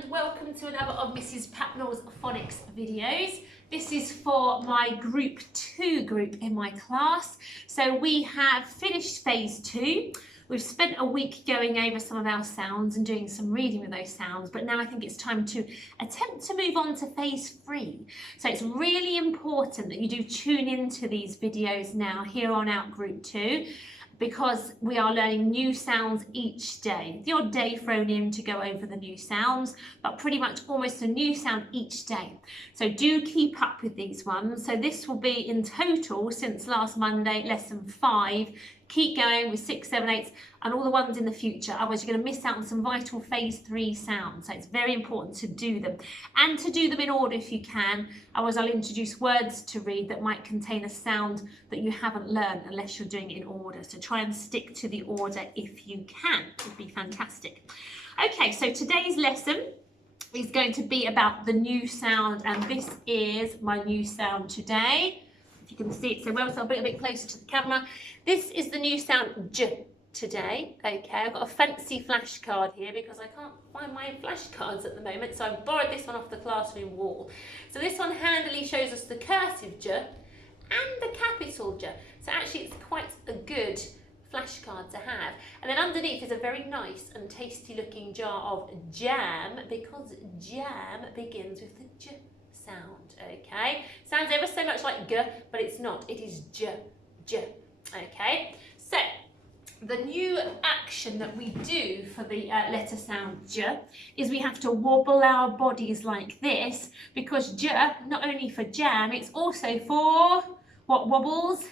and welcome to another of Mrs. Papnell's phonics videos. This is for my Group 2 group in my class. So we have finished phase 2. We've spent a week going over some of our sounds and doing some reading with those sounds, but now I think it's time to attempt to move on to phase 3. So it's really important that you do tune into these videos now here on out Group 2, because we are learning new sounds each day. The odd day thrown in to go over the new sounds, but pretty much almost a new sound each day. So do keep up with these ones. So this will be in total, since last Monday, lesson 5. Keep going with 6, 7, 8, and all the ones in the future. Otherwise, you're going to miss out on some vital phase 3 sounds. So it's very important to do them, and to do them in order if you can. Otherwise, I'll introduce words to read that might contain a sound that you haven't learned unless you're doing it in order. So try and stick to the order if you can. It would be fantastic. Okay, so today's lesson is going to be about the new sound, and this is my new sound today. You can see it so well, so I'll bring it a bit closer to the camera. This is the new sound J today. Okay, I've got a fancy flashcard here because I can't find my flashcards at the moment, so I've borrowed this one off the classroom wall. So this one handily shows us the cursive J and the capital J. So actually it's quite a good flashcard to have. And then underneath is a very nice and tasty looking jar of jam, because jam begins with the J sound. Okay, sounds ever so much like G, but it's not. It is J, J. Okay, so the new action that we do for the letter sound J is we have to wobble our bodies like this, because J, not only for jam, it's also for what wobbles?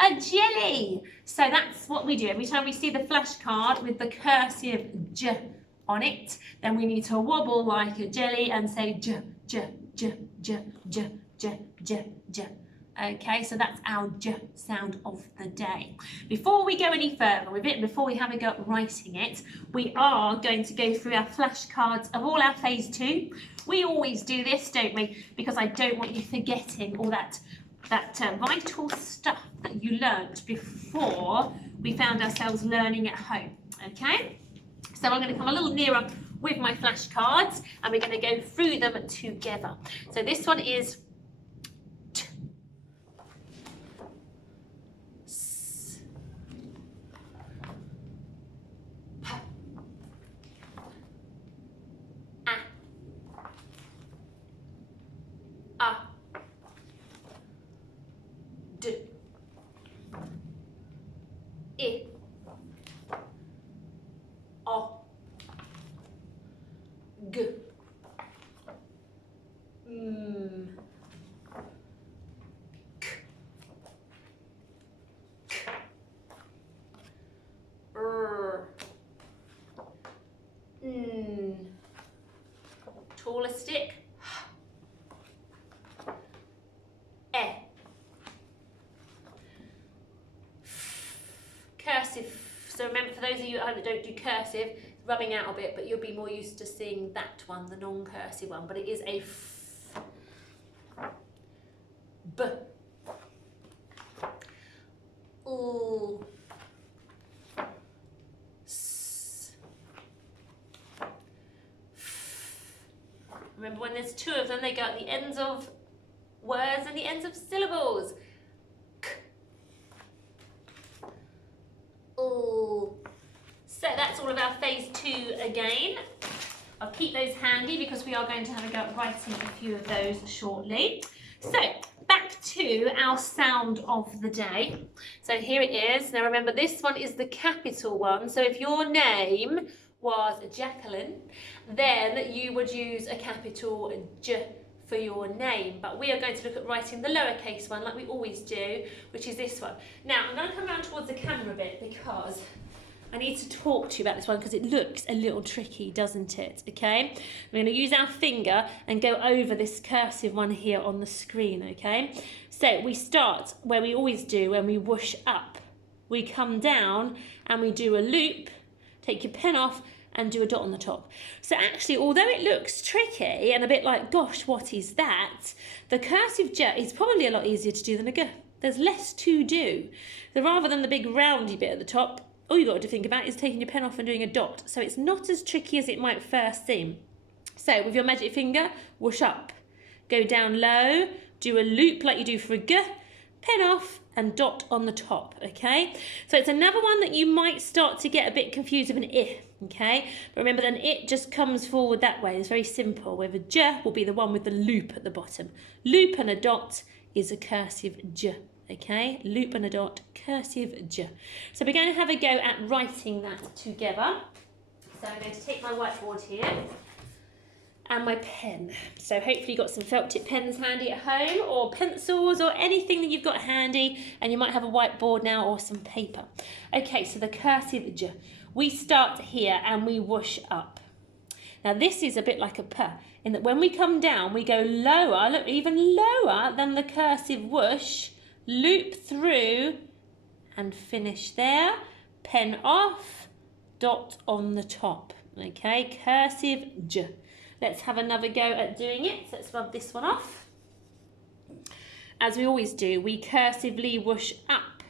A jelly. So that's what we do. Every time we see the flashcard with the cursive J on it, then we need to wobble like a jelly and say J, J, J, J, J, J, J, J. Okay, so that's our J sound of the day. Before we go any further with it, before we have a go at writing it, we are going to go through our flashcards of all our phase 2. We always do this, don't we? Because I don't want you forgetting all that vital stuff that you learnt before we found ourselves learning at home. Okay, so I'm going to come a little nearer with my flashcards and we're going to go through them together. So this one is T, S, P, A, D, I, O, G, M, K, K, R, N, taller stick, E, cursive. So remember, for those of you that don't do cursive, rubbing out a bit, but you'll be more used to seeing that one, the non-cursive one, but it is a F, B, L, S, F. Remember, when there's 2 of them, they go at the ends of words and the ends of syllables. K, L. So that's all of our phase 2 again. I'll keep those handy because we are going to have a go at writing a few of those shortly. So back to our sound of the day. So here it is. Now remember, this one is the capital one. So if your name was Jacqueline, then you would use a capital J for your name. But we are going to look at writing the lowercase one like we always do, which is this one. Now I'm going to come around towards the camera a bit because I need to talk to you about this one because it looks a little tricky, doesn't it? Okay, we're going to use our finger and go over this cursive one here on the screen. Okay, so we start where we always do when we whoosh up. We come down and we do a loop, take your pen off and do a dot on the top. So actually, although it looks tricky and a bit like, gosh, what is that? The cursive J is probably a lot easier to do than a G. There's less to do. So rather than the big roundy bit at the top, all you've got to think about is taking your pen off and doing a dot. So it's not as tricky as it might first seem. So with your magic finger, whoosh up, go down low, do a loop like you do for a G, pen off and dot on the top, okay? So it's another one that you might start to get a bit confused with an I, okay? But remember then it just comes forward that way. It's very simple. Where the J will be the one with the loop at the bottom. Loop and a dot is a cursive J, okay? Loop and a dot, cursive J. So we're going to have a go at writing that together. So I'm going to take my whiteboard here and my pen. So hopefully you've got some felt tip pens handy at home, or pencils, or anything that you've got handy, and you might have a whiteboard now or some paper. Okay, so the cursive J. We start here and we whoosh up. Now this is a bit like a P, in that when we come down, we go lower, look, even lower than the cursive whoosh, loop through and finish there, pen off, dot on the top. Okay, cursive J. Let's have another go at doing it. So let's rub this one off. As we always do, we cursively whoosh up.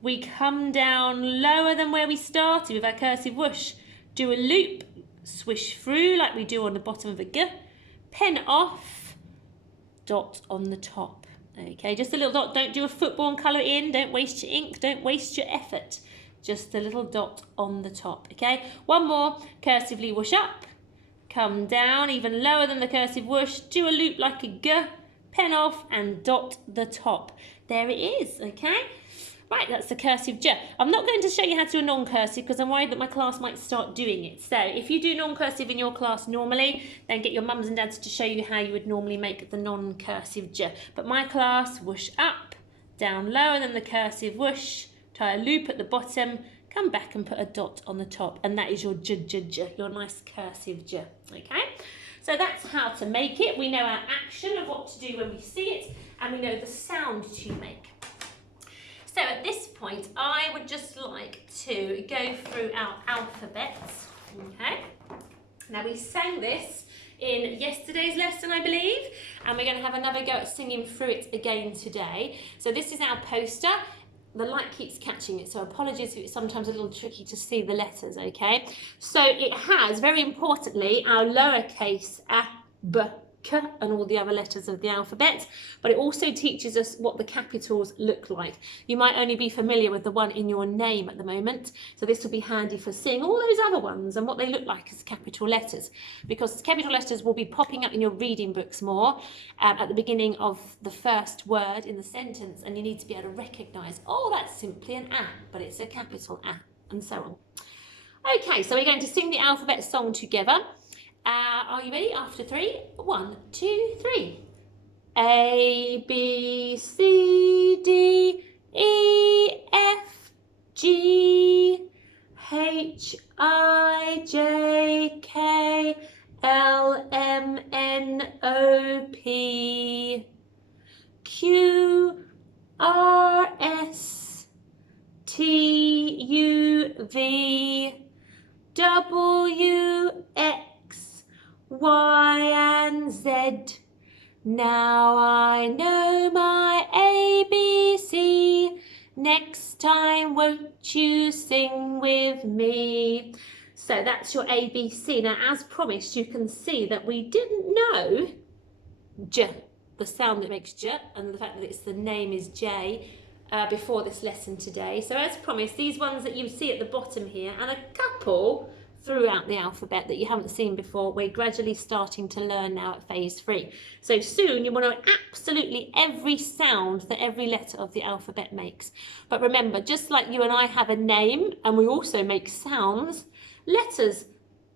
We come down lower than where we started with our cursive whoosh. Do a loop, swish through like we do on the bottom of a G. Pen off, dot on the top. Okay, just a little dot. Don't do a football and colour it in. Don't waste your ink. Don't waste your effort. Just a little dot on the top. Okay, one more. Cursively whoosh up. Come down even lower than the cursive whoosh, do a loop like a G, pen off and dot the top. There it is, okay? Right, that's the cursive J. I'm not going to show you how to do a non-cursive because I'm worried that my class might start doing it. So if you do non-cursive in your class normally, then get your mums and dads to show you how you would normally make the non-cursive J. But my class, whoosh up, down lower than the cursive whoosh, tie a loop at the bottom, come back and put a dot on the top, and that is your J, J, J, your nice cursive J, okay? So that's how to make it. We know our action of what to do when we see it, and we know the sound to make. So at this point, I would just like to go through our alphabets, okay? Now we sang this in yesterday's lesson, I believe, and we're going to have another go at singing through it again today. So this is our poster. The light keeps catching it, so apologies if it's sometimes a little tricky to see the letters, okay? So it has, very importantly, our lowercase a, b, k, and all the other letters of the alphabet, but it also teaches us what the capitals look like. You might only be familiar with the one in your name at the moment, so this will be handy for seeing all those other ones and what they look like as capital letters, because capital letters will be popping up in your reading books more at the beginning of the first word in the sentence, and you need to be able to recognise, oh, that's simply an A, but it's a capital A, and so on. Okay, so we're going to sing the alphabet song together. Are you ready? After 3, 1, 2, 3. A, B, C, D, E, F, G, H, I, J, K, L, M, N, O, P, Q, R, S, T, U, V, W, X, Y and Z. Now I know my ABC. Next time won't you sing with me? So that's your ABC. Now as promised, you can see that we didn't know J, the sound that makes J, and the fact that it's the name is J before this lesson today. So as promised, these ones that you see at the bottom here, and a couple throughout the alphabet that you haven't seen before, we're gradually starting to learn now at phase 3. So soon you want to know absolutely every sound that every letter of the alphabet makes. But remember, just like you and I have a name and we also make sounds, letters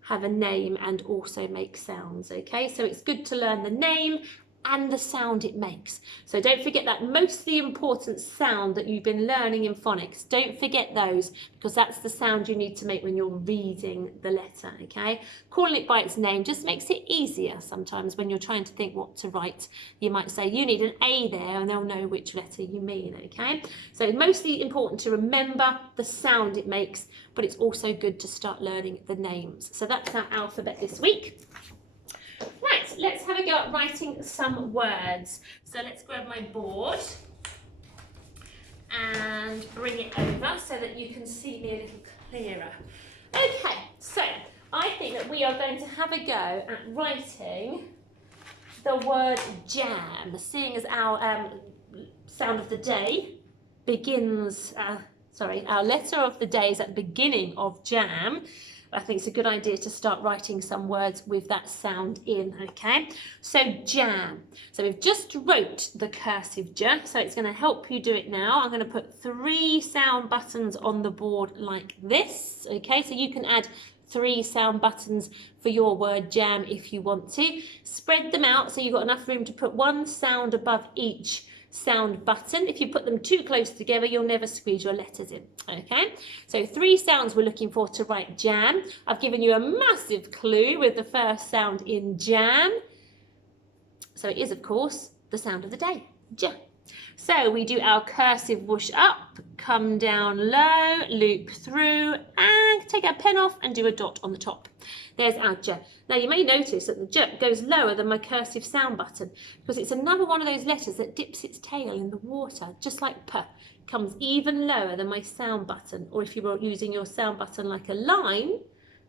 have a name and also make sounds, okay? So it's good to learn the name and the sound it makes. So don't forget that mostly important sound that you've been learning in phonics. Don't forget those, because that's the sound you need to make when you're reading the letter, okay? Calling it by its name just makes it easier sometimes when you're trying to think what to write. You might say, you need an A there, and they'll know which letter you mean, okay? So it's mostly important to remember the sound it makes, but it's also good to start learning the names. So that's our alphabet this week. Right, let's have a go at writing some words. So let's grab my board and bring it over so that you can see me a little clearer. Okay, so I think that we are going to have a go at writing the word jam, seeing as our sound of the day begins, our letter of the day is at the beginning of jam. I think it's a good idea to start writing some words with that sound in, okay? So jam. So we've just wrote the cursive j, so it's going to help you do it now. I'm going to put 3 sound buttons on the board like this, okay? So you can add 3 sound buttons for your word jam if you want to. Spread them out so you've got enough room to put 1 sound above each sound button. If you put them too close together, you'll never squeeze your letters in, okay? So 3 sounds we're looking for to write jam. I've given you a massive clue with the first sound in jam. So it is, of course, the sound of the day, j. So we do our cursive whoosh up, come down low, loop through, and take our pen off and do a dot on the top. There's our j. Now you may notice that the j goes lower than my cursive sound button because it's another one of those letters that dips its tail in the water, just like p. Comes even lower than my sound button, or if you were using your sound button like a line,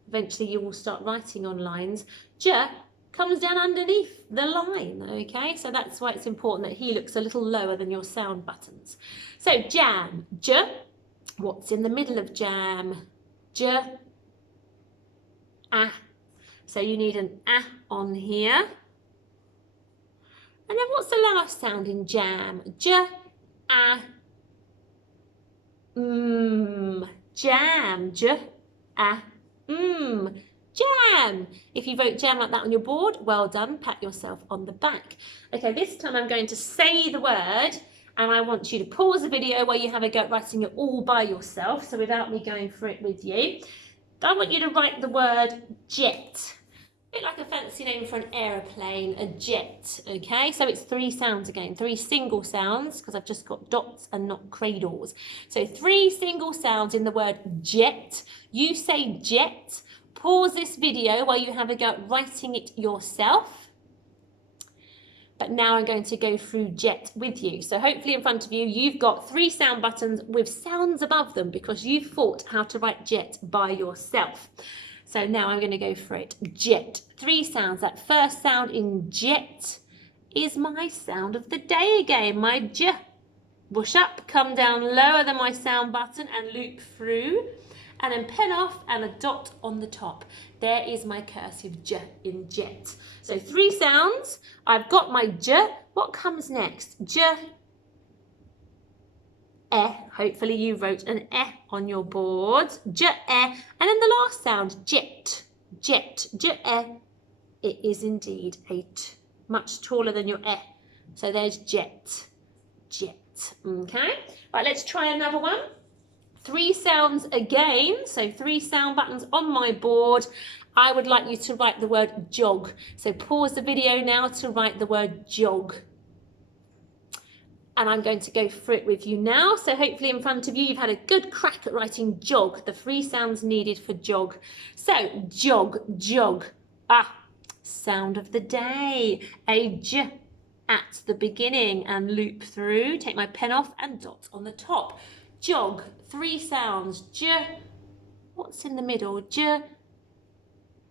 eventually you will start writing on lines, j comes down underneath the line, okay? So that's why it's important that he looks a little lower than your sound buttons. So jam, j. What's in the middle of jam? J, ah. So you need an ah on here. And then what's the last sound in jam? J, ah, jam, j, ah, jam. If you wrote jam like that on your board, well done, pat yourself on the back. Okay, this time I'm going to say the word and I want you to pause the video where you have a go at writing it all by yourself, so without me going through it with you. I want you to write the word jet. A bit like a fancy name for an aeroplane, a jet, okay? So it's 3 sounds again, 3 single sounds, because I've just got dots and not cradles. So 3 single sounds in the word jet. You say jet. Pause this video while you have a go at writing it yourself. But now I'm going to go through jet with you. So hopefully in front of you, you've got 3 sound buttons with sounds above them because you've thought how to write jet by yourself. So now I'm going to go for it. Jet. 3 sounds. That first sound in jet is my sound of the day again. My j. Push up, come down lower than my sound button and loop through. And then pen off and a dot on the top. There is my cursive j in jet. So 3 sounds. I've got my j. What comes next? J, eh. Hopefully you wrote an eh on your board. J, eh. And then the last sound, jet. Jet. J, eh. It is indeed a t. Much taller than your eh. So there's jet. Jet. Okay. Right, let's try another one. 3 sounds again, so 3 sound buttons on my board. I would like you to write the word jog. So pause the video now to write the word jog. And I'm going to go through it with you now. So hopefully in front of you, you've had a good crack at writing jog, the 3 sounds needed for jog. So jog, jog, ah, sound of the day, a j at the beginning and loop through. Take my pen off and dot on the top. Jog, 3 sounds, j, what's in the middle, j,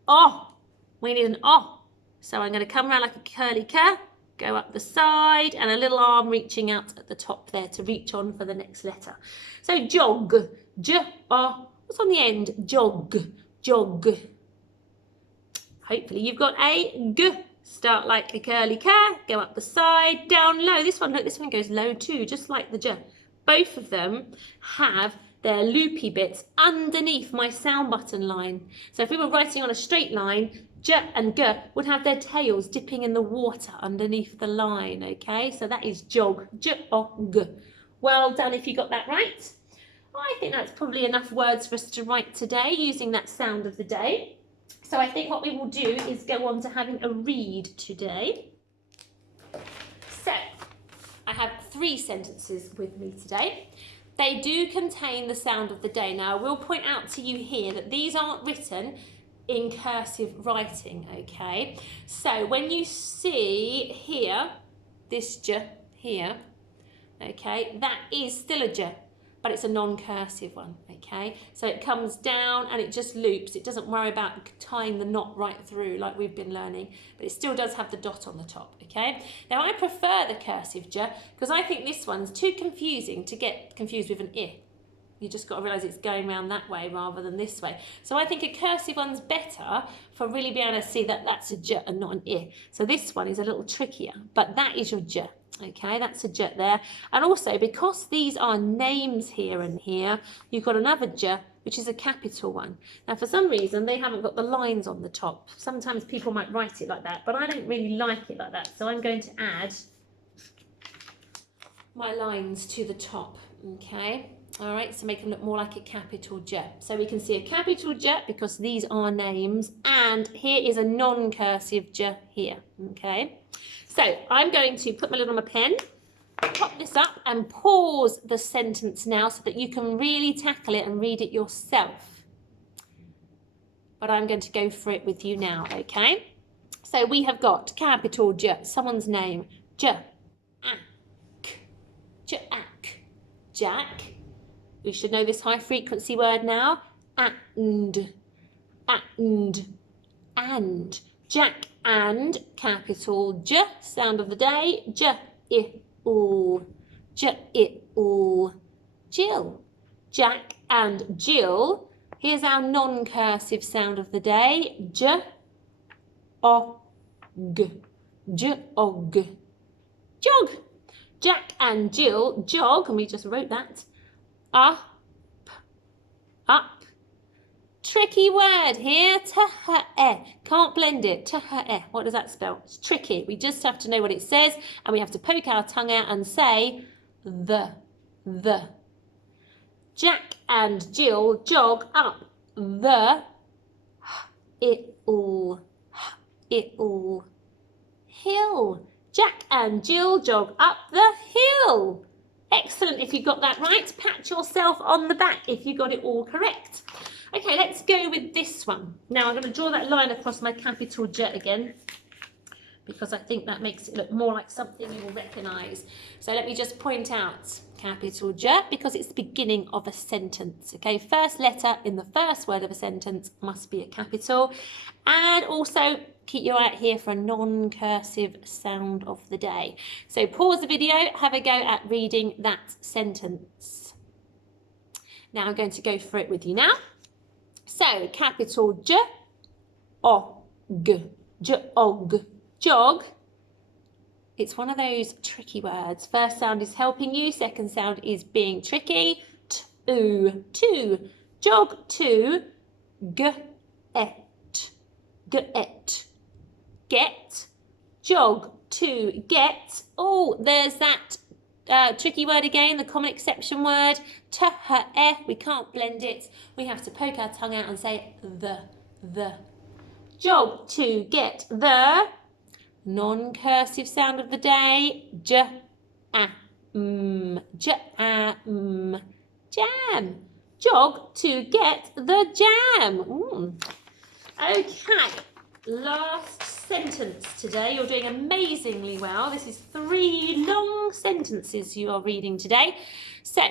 oh, we need an oh, so I'm going to come around like a curly cur, go up the side and a little arm reaching out at the top there to reach on for the next letter. So jog, j, oh, what's on the end, jog, jog. Hopefully you've got a g, start like a curly cur, go up the side, down low, this one, look, this one goes low too, just like the j. Both of them have their loopy bits underneath my sound button line. So if we were writing on a straight line, j and g would have their tails dipping in the water underneath the line, okay? So that is jog, j, o, g. Well done if you got that right. I think that's probably enough words for us to write today using that sound of the day. So I think what we will do is go on to having a read today. So I have 3 sentences with me today. They do contain the sound of the day. Now, I will point out to you here that these aren't written in cursive writing, okay? So when you see here, this j here, okay, that is still a j, but but it's a non-cursive one, okay? So it comes down and it just loops. It doesn't worry about tying the knot right through like we've been learning, but it still does have the dot on the top, okay? Now I prefer the cursive j because I think this one's too confusing to get confused with an I. You just got to realise it's going around that way rather than this way. So I think a cursive one's better for really being able to see that that's a j and not an I. So this one is a little trickier, but that is your j. Okay, that's a j there. And also, because these are names here and here, you've got another j, which is a capital one. Now, for some reason, they haven't got the lines on the top. Sometimes people might write it like that, but I don't really like it like that. So I'm going to add my lines to the top, okay? All right, so make them look more like a capital J. So we can see a capital J because these are names, and here is a non-cursive J here, okay? So I'm going to put my lid on my pen, pop this up and pause the sentence now so that you can really tackle it and read it yourself. But I'm going to go for it with you now, okay? So we have got capital J, someone's name, J-A-K, J-A-K, Jack. We should know this high frequency word now. And, Jack and, capital J, sound of the day, J-I-L, J-I-L, Jill. Jack and Jill. Here's our non-cursive sound of the day, J-O-G, J-O-G, jog. Jack and Jill jog, and we just wrote that, up. Tricky word here, t-h-e. Can't blend it, t-h-e. What does that spell? It's tricky. We just have to know what it says, and we have to poke our tongue out and say the. Jack and Jill jog up the hill. Jack and Jill jog up the hill. Excellent if you got that right. Pat yourself on the back if you got it all correct. Okay, let's go with this one. Now I'm going to draw that line across my capital J again, because I think that makes it look more like something you will recognise. So let me just point out capital J because it's the beginning of a sentence. Okay, first letter in the first word of a sentence must be a capital. And also keep your eye out here for a non-cursive sound of the day. So pause the video, have a go at reading that sentence. Now I'm going to go for it with you now. So capital J-O-G, J-O-G, jog. It's one of those tricky words. First sound is helping you, second sound is being tricky. To, jog to, get, jog to, get. Oh, there's that tricky word again, the common exception word, t-h-e. We can't blend it. We have to poke our tongue out and say the. Jog to, get, the. Non-cursive sound of the day, j-a-m, j-a-m, jam. Jog to get the jam. Okay, last sentence today. You're doing amazingly well. This is 3 long sentences you are reading today. So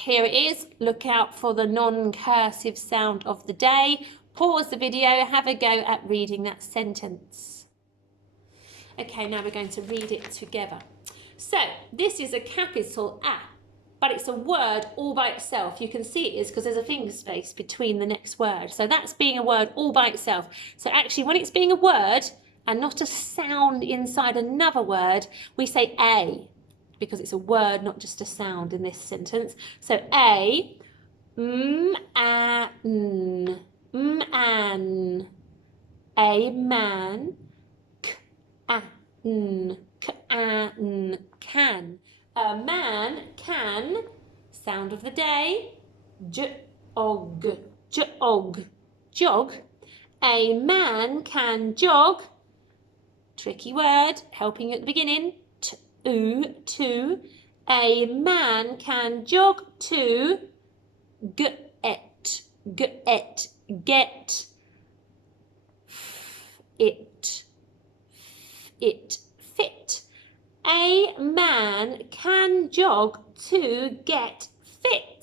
here it is. Look out for the non-cursive sound of the day. Pause the video, have a go at reading that sentence. Okay, now we're going to read it together. So this is a capital A, but it's a word all by itself. You can see it is because there's a finger space between the next word. So that's being a word all by itself. So actually when it's being a word and not a sound inside another word, we say A, because it's a word, not just a sound in this sentence. So A, an, a man, can. A man can, sound of the day, jog, jog. A man can jog, tricky word, helping you at the beginning, to. A man can jog to, get, it, fit. A man can jog to get fit.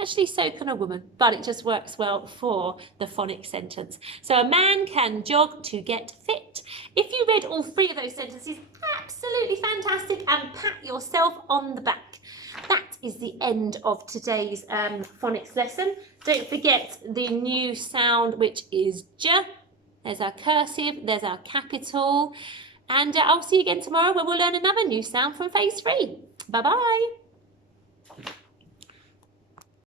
Actually, so can a woman, but it just works well for the phonics sentence. So a man can jog to get fit. If you read all 3 of those sentences, absolutely fantastic, and pat yourself on the back. That is the end of today's phonics lesson. Don't forget the new sound, which is J. There's our cursive, there's our capital. And I'll see you again tomorrow where we'll learn another new sound from phase 3. Bye-bye.